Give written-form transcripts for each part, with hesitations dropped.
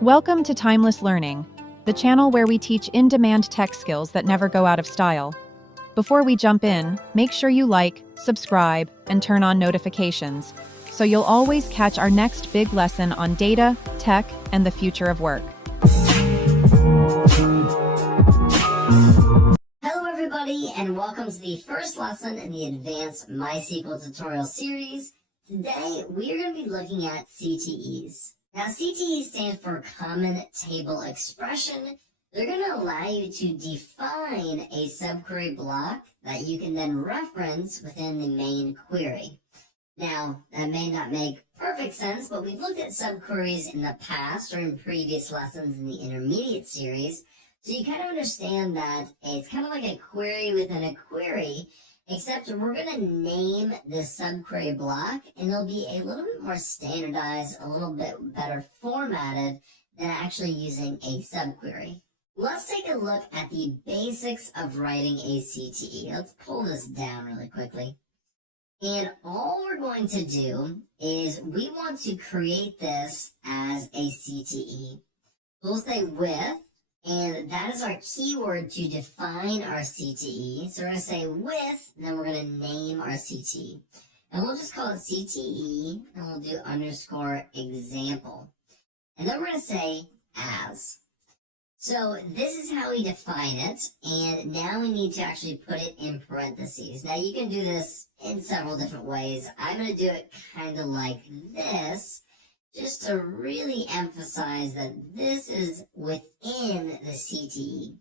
Welcome to Timeless Learning, the channel where we teach in-demand tech skills that never go out of style. Before we jump in, make sure you like, subscribe, and turn on notifications, so you'll always catch our next big lesson on data, tech, and the future of work. Hello everybody, and welcome to the first lesson in the Advanced MySQL tutorial series. Today, we are going to be looking at CTEs. Now, CTEs stand for Common Table Expression. They're going to allow you to define a subquery block that you can then reference within the main query. Now, that may not make perfect sense, but we've looked at subqueries in the past or in previous lessons in the intermediate series. So you kind of understand that it's kind of like a query within a query, except we're going to name this subquery block, and it'll be a little bit more standardized, a little bit better formatted than actually using a subquery. Let's take a look at the basics of writing a CTE. Let's pull this down really quickly. And all we're going to do is we want to create this as a CTE. We'll say with, and that is our keyword to define our CTE. So we're going to say with, and then we're going to name our CTE. And we'll just call it CTE, and we'll do underscore example. And then we're going to say as. So this is how we define it, and now we need to actually put it in parentheses. Now you can do this in several different ways. I'm going to do it kind of like this, just to really emphasize that this is within the CTE.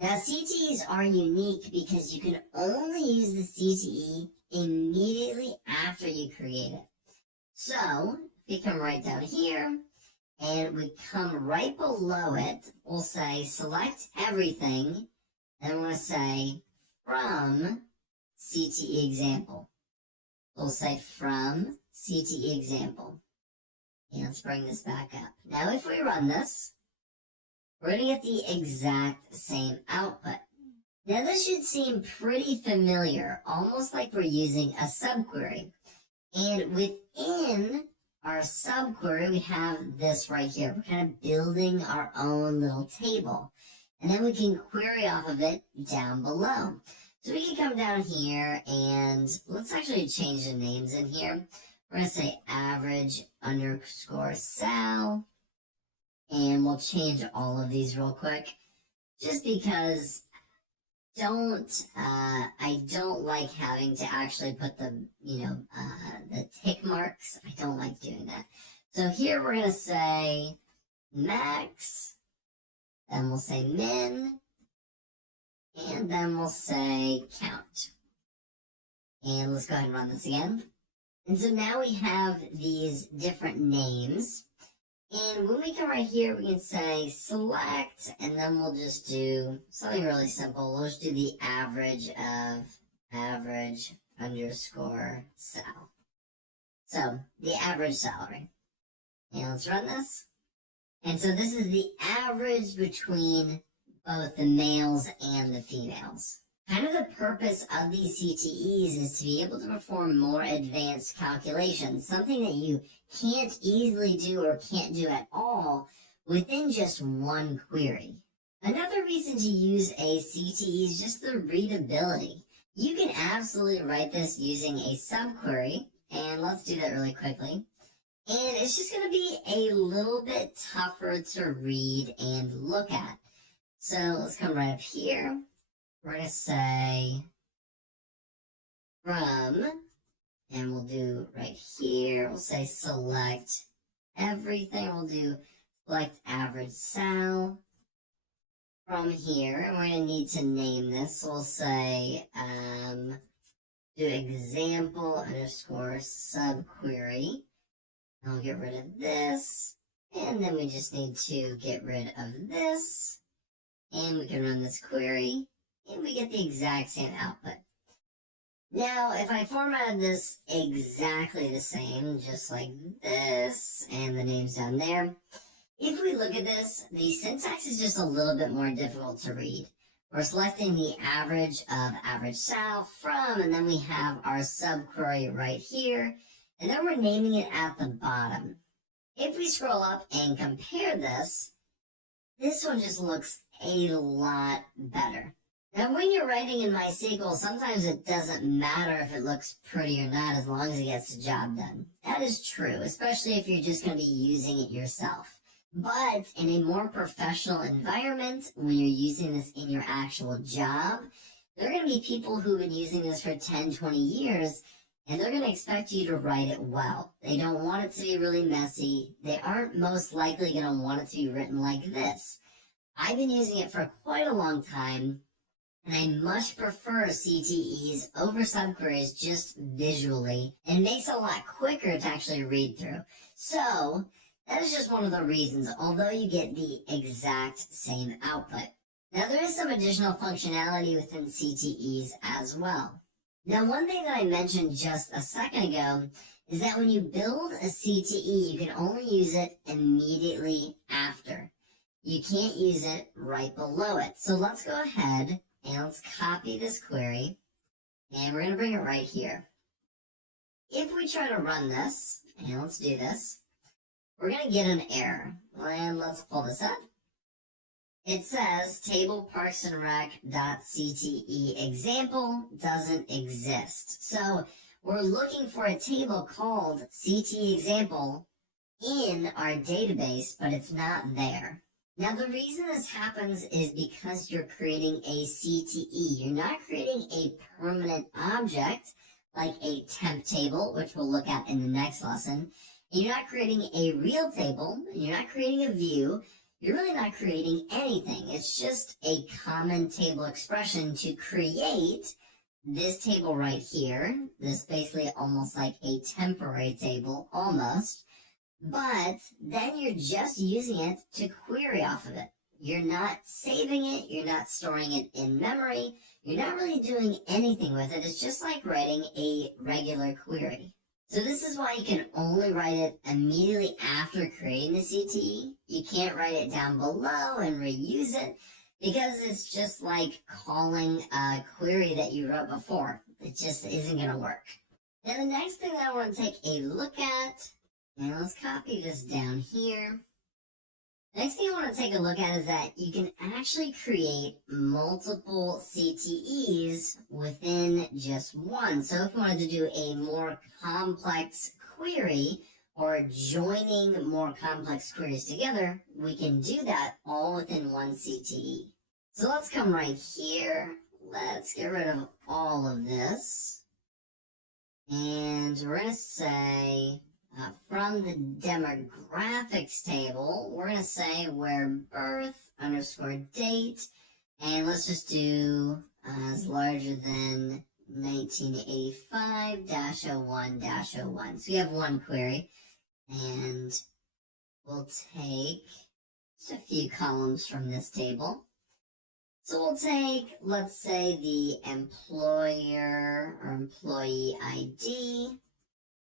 Now, CTEs are unique because you can only use the CTE immediately after you create it. So, if we come right down here, and we come right below it, we'll say select everything, and we're going to say from CTE example. We'll say from CTE example. And let's bring this back up. Now, if we run this, we're going to get the exact same output. Now, this should seem pretty familiar, almost like we're using a subquery. And within our subquery, we have this right here. We're kind of building our own little table. And then we can query off of it down below. So we can come down here and let's actually change the names in here. We're going to say average underscore sal, and we'll change all of these real quick, just because I don't like having to actually put the, the tick marks. I don't like doing that. So here we're going to say max, then we'll say min, and then we'll say count. And let's go ahead and run this again. And so now we have these different names. And when we come right here, we can say select, and then we'll just do something really simple. We'll just do the average of average underscore sal. So the average salary. And let's run this. And so this is the average between both the males and the females. Kind of the purpose of these CTEs is to be able to perform more advanced calculations, something that you can't easily do or can't do at all within just one query. Another reason to use a CTE is just the readability. You can absolutely write this using a subquery, and let's do that really quickly. And it's just going to be a little bit tougher to read and look at. So let's come right up here. We're going to say from, and we'll do right here, we'll say select everything. We'll do select average sal from here, and we're going to need to name this. So we'll say do example underscore subquery. And we'll get rid of this, and then we just need to get rid of this, and we can run this query. And we get the exact same output. Now, if I formatted this exactly the same, just like this, and the names down there, if we look at this, the syntax is just a little bit more difficult to read. We're selecting the average of average sal from, and then we have our subquery right here, and then we're naming it at the bottom. If we scroll up and compare this one just looks a lot better. Now, when you're writing in MySQL, sometimes it doesn't matter if it looks pretty or not as long as it gets the job done. That is true, especially if you're just going to be using it yourself. But in a more professional environment, when you're using this in your actual job, there are going to be people who've been using this for 10, 20 years, and they're going to expect you to write it well. They don't want it to be really messy. They aren't most likely going to want it to be written like this. I've been using it for quite a long time, and I much prefer CTEs over subqueries just visually, and it makes it a lot quicker to actually read through. So that is just one of the reasons, although you get the exact same output. Now, there is some additional functionality within CTEs as well. Now, one thing that I mentioned just a second ago is that when you build a CTE, you can only use it immediately after. You can't use it right below it. So let's go ahead and let's copy this query, and we're going to bring it right here. If we try to run this, and let's do this, we're going to get an error. And let's pull this up. It says table parksandrec.cte example doesn't exist. So we're looking for a table called CTE example in our database, but it's not there. Now, the reason this happens is because you're creating a CTE. You're not creating a permanent object like a temp table, which we'll look at in the next lesson. And you're not creating a real table. You're not creating a view. You're really not creating anything. It's just a common table expression to create this table right here. This basically almost like a temporary table, almost. But then you're just using it to query off of it. You're not saving it. You're not storing it in memory. You're not really doing anything with it. It's just like writing a regular query. So this is why you can only write it immediately after creating the CTE. You can't write it down below and reuse it because it's just like calling a query that you wrote before. It just isn't going to work. Now, the next thing that I want to take a look at, and let's copy this down here. Next thing I want to take a look at is that you can actually create multiple CTEs within just one. So if you wanted to do a more complex query or joining more complex queries together, we can do that all within one CTE. So let's come right here. Let's get rid of all of this. And we're going to say from the demographics table, we're going to say where birth underscore date, and let's just do is larger than 1985-01-01. So we have one query, and we'll take just a few columns from this table. So we'll take, let's say, the employer or employee ID.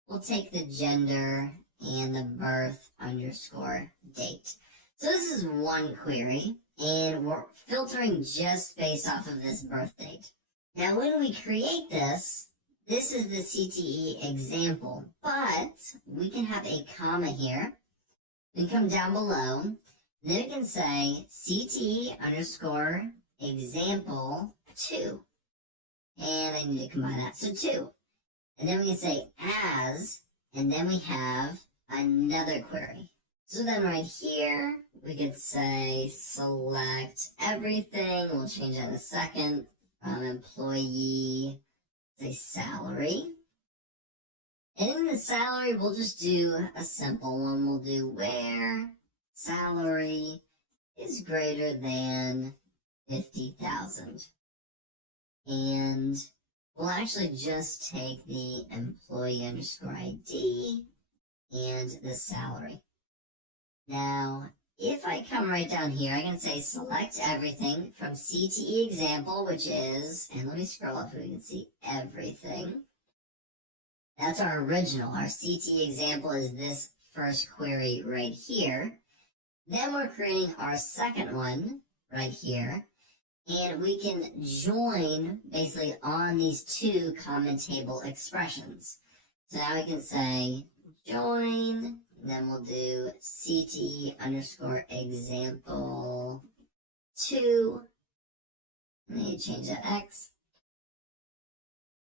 We'll take the gender and the birth underscore date. So this is one query, and we're filtering just based off of this birth date. Now, when we create this is the CTE example, but we can have a comma here. We can come down below, and then we can say CTE underscore example 2. And I need to combine that, so 2. And then we can say as, and then we have another query. So then right here, we could say select everything. We'll change that in a second. Employee, say salary. And in the salary, we'll just do a simple one. We'll do where salary is greater than 50,000. And we'll actually just take the employee underscore ID and the salary. Now, if I come right down here, I can say select everything from CTE example, which is, and let me scroll up so we can see everything. That's our original. Our CTE example is this first query right here. Then we're creating our second one right here. And we can join basically on these two common table expressions. So now we can say join and then we'll do CTE underscore example 2. I need to change that X.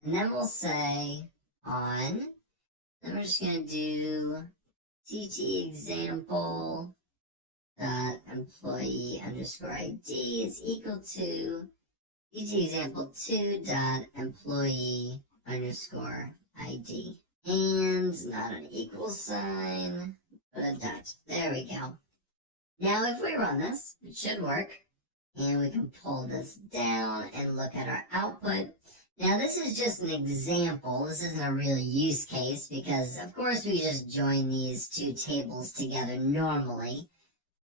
And then we'll say on. Then we're just going to do CTE example dot employee underscore ID is equal to CTE example 2 dot employee underscore ID. And not an equal sign, but a dot. There we go. Now if we run this, it should work. And we can pull this down and look at our output. Now this is just an example. This isn't a real use case because of course we just join these two tables together normally.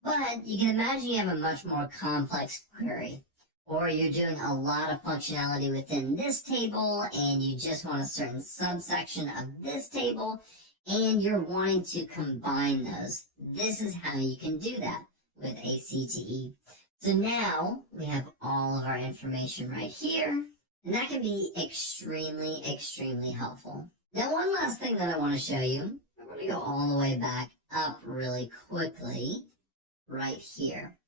But you can imagine you have a much more complex query. Or you're doing a lot of functionality within this table and you just want a certain subsection of this table and you're wanting to combine those. This is how you can do that with a CTE. So now we have all of our information right here, and that can be extremely, extremely helpful. Now, one last thing that I want to show you, I'm going to go all the way back up really quickly right here.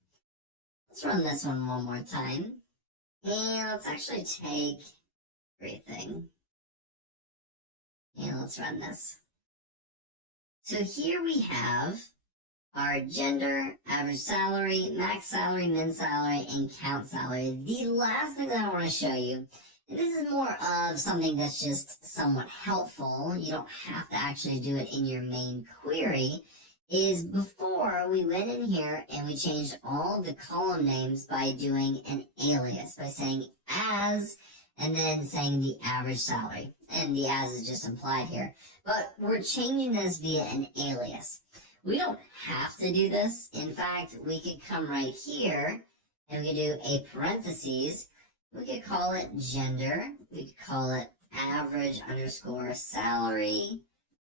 Let's run this one more time, and let's actually take everything, and let's run this. So here we have our gender, average salary, max salary, min salary, and count salary. The last thing that I want to show you, and this is more of something that's just somewhat helpful, you don't have to actually do it in your main query, is before we went in here and we changed all of the column names by doing an alias, by saying as, and then saying the average salary. And the as is just implied here. But we're changing this via an alias. We don't have to do this. In fact, we could come right here and we could do a parentheses. We could call it gender. We could call it average underscore salary,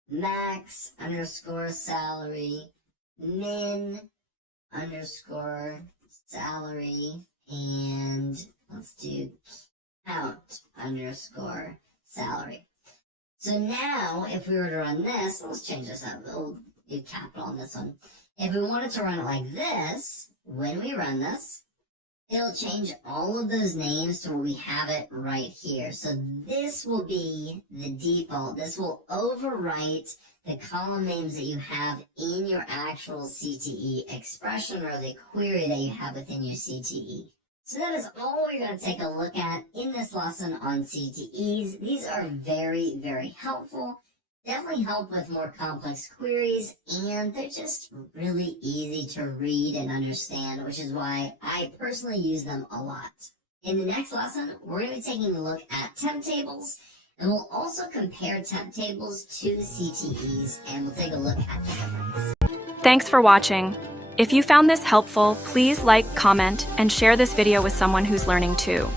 max underscore salary, min underscore salary, and let's do count underscore salary. So now, if we were to run this, let's change this up. We'll do capital on this one. If we wanted to run it like this, when we run this, it'll change all of those names to where we have it right here. So this will be the default. This will overwrite the column names that you have in your actual CTE expression or the query that you have within your CTE. So that is all we're going to take a look at in this lesson on CTEs. These are very, very helpful. Definitely help with more complex queries, and they're just really easy to read and understand, which is why I personally use them a lot. In the next lesson, we're going to be taking a look at temp tables, and we'll also compare temp tables to CTEs, and we'll take a look at the difference. Thanks for watching. If you found this helpful, please like, comment, and share this video with someone who's learning too.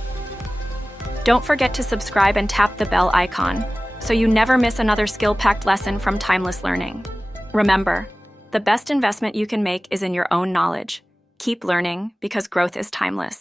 Don't forget to subscribe and tap the bell icon, so you never miss another skill-packed lesson from Timeless Learning. Remember, the best investment you can make is in your own knowledge. Keep learning because growth is timeless.